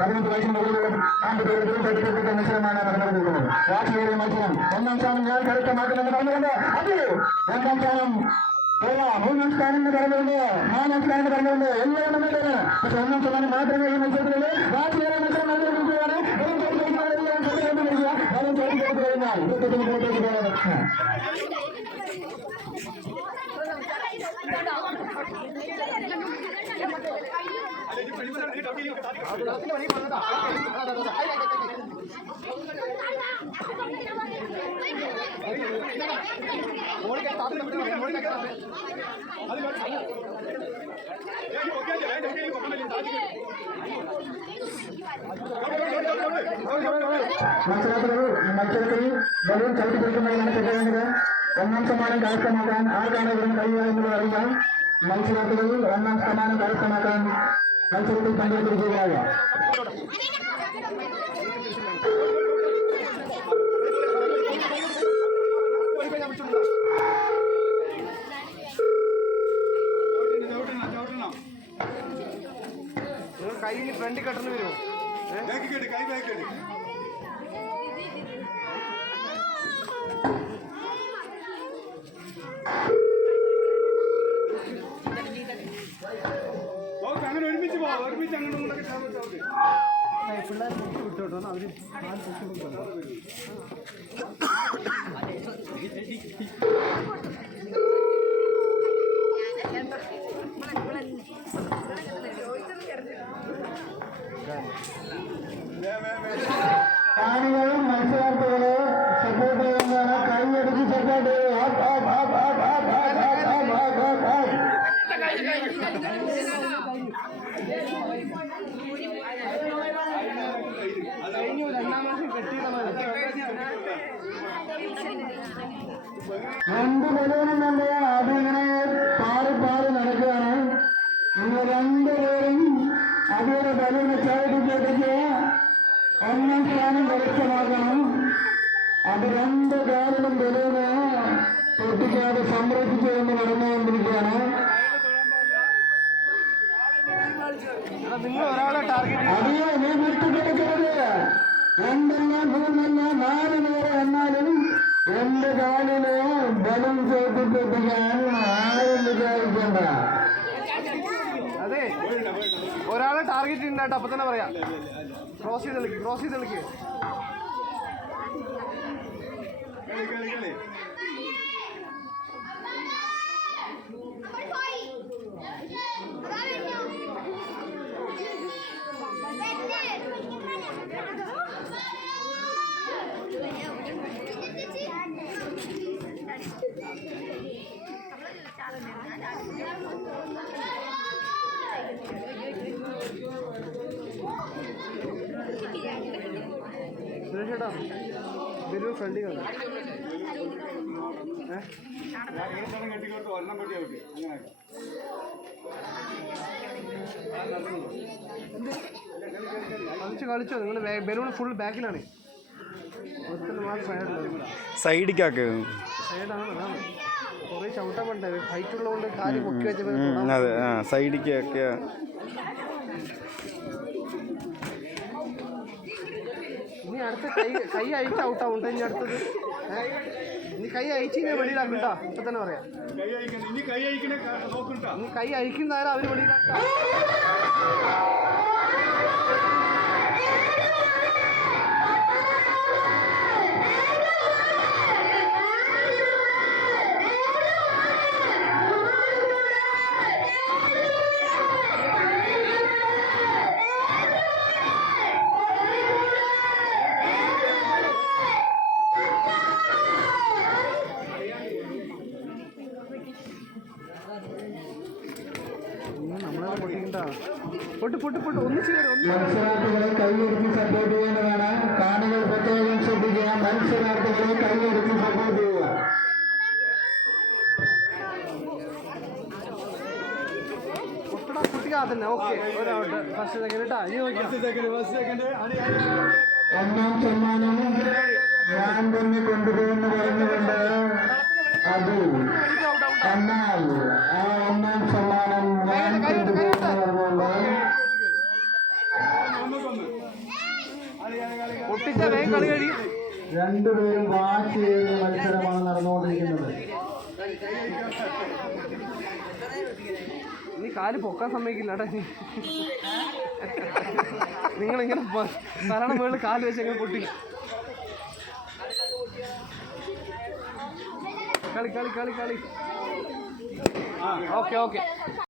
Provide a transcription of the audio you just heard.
பதினெட்டு வயசு முதல்வர் ஆண்டு பேருக்கு கட்டுப்பட்ட நிச்சயமான நடந்தது வாக்கு மாற்றம் ஒன்றாம் சாமி கருத்த மாற்றம் அது ஒன்றாம் சாமி ಹೂ ನಮಸ್ಕಾರದಿಂದ ಬರಬಹುದು ಹಾ ನಮಸ್ಕಾರದಿಂದ ಬರಬಹುದು ಎಲ್ಲರನ್ನ ಮಾಡಿದ್ದಾರೆ ಮತ್ತೆ ಒಂದೊಂದು ಸಲ ಮಾತ್ರ ಈ ಮನಸ್ಸಿನಲ್ಲಿ ರಾತ್ರಿ ಮಾಡಿದ್ದಾರೆ മത്സരത്തിൽ മത്സരത്തിൽ ബലൂൺ ചവിട്ടി പിടിക്കുന്നതിനാണ് ശ്രദ്ധിക്കേണ്ടത് ഒന്നാം സമ്മാനം കരസ്ഥമാക്കാൻ ആർക്കാണ് ഇവരും കഴിയുക എന്നുള്ളത് അറിയാം മത്സരത്തിൽ ഒന്നാം സമ്മാനം കരസ്ഥമാക്കാൻ മത്സരത്തിൽ പങ്കെടുത്തിരിക്കുകയാണ് കൈ ഫ്രണ്ട് കട്ടന്ന് വരുമോ കൈ ബാക്ക് അങ്ങനെ ഒരുമിച്ച് പോവാം ഒരുമിച്ച് അങ്ങോട്ടും ഇങ്ങോട്ടൊക്കെ ചാവട്ടെ, ചാവട്ടെ. പിള്ളേർ പൊക്കി വിട്ടോട്ടോ അവര് നാല് പൊക്കി വിട്ടോ കഴിഞ്ഞു രണ്ടാം മാസം കെട്ടിയിടണം രണ്ട് ബലൂണും ഉണ്ട് അതിങ്ങനെ പാറി പാറി നടക്കുകയാണ് നിങ്ങൾ രണ്ടുപേരും അവരുടെ ബലൂണ് ചവിട്ടിച്ചേട്ടിച്ച് ഒന്നാം സ്ഥാനം കരസ്ഥമാക്കണം അത് രണ്ട് കാലിലും ബലൂണ് പൊട്ടിക്കാതെ സംരക്ഷിച്ചു എന്ന് നടന്നുകൊണ്ടിരിക്കുകയാണ് നിങ്ങൾ ഒരാളെ ടാർഗറ്റ് രണ്ടല്ല മൂന്നല്ല നാല് പേര് എന്നാലും രണ്ട് കാലിൽ ബലം ചേർത്തിപ്പെട്ടിക്കാൻ ആരും വിചാരിക്കണ്ട അതെ ഒരാളെ ടാർഗറ്റ് ഉണ്ടായിട്ട് അപ്പൊ തന്നെ പറയാം ക്രോസ് ചെയ്ത് കളിക്ക് ക്രോസ് ചെയ്ത് കളിക്ക് കളി, കളി, കളി. സുരേഷേട്ടാ ഇതിലൊരു ഫ്രണ്ടി കാണാം. അങ്ങനെ കളിച്ചോ നിങ്ങൾ ബലൂൺ ഫുൾ ബാക്കിലാണ് സൈഡിക്കാക്ക് സൈഡാണ് അതാണ്. അതെ ആ സൈഡിക്കൊക്കെ ഇനി അടുത്ത കൈ കൈ അയച്ച് ഔട്ടാവും ഇനി അടുത്തത്? ഇനി കൈ അയച്ച് കഴിഞ്ഞാൽ വെളിയിലാക്കും കേട്ടോ ഇപ്പൊ തന്നെ പറയാം. ഇനി കൈ അയക്കുന്നതായാലും അവർ വെളിയിലാക്കാം നമ്മളെ പൊട്ടിക്കണ്ട പൊട്ട്. പൊട്ട് പൊട്ട് മത്സരാർത്ഥികളെ സപ്പോർട്ട് ചെയ്യേണ്ടതാണ്. കാണികൾ പ്രത്യേകം ശ്രദ്ധിക്കുക. മത്സരാർത്ഥികളെ കൈയടിച്ച് സപ്പോർട്ട് ചെയ്യുക. ഓക്കെ. ഫസ്റ്റ് സെക്കൻഡ് ഇട്ടാ ഇനി നോക്കിയാ. ഒന്നാം സമ്മാനം ഞാൻ തന്നെ കൊണ്ടുപോകുന്നു പറഞ്ഞുകൊണ്ട് അത് രണ്ടുപേരും വാച്ച് ചെയ്യുന്ന മത്സരമാണ് നടന്നുകൊണ്ടിരിക്കുന്നത്. നീ കാൽ പൊക്കാൻ സമ്മതിക്കില്ല നിങ്ങൾ ഇങ്ങനെ നിങ്ങളിങ്ങനെ വീട് മുകളിൽ കാൽ വെച്ച് എങ്ങനെ പൊട്ടി. കളി കളി കളി കളി. Okay okay.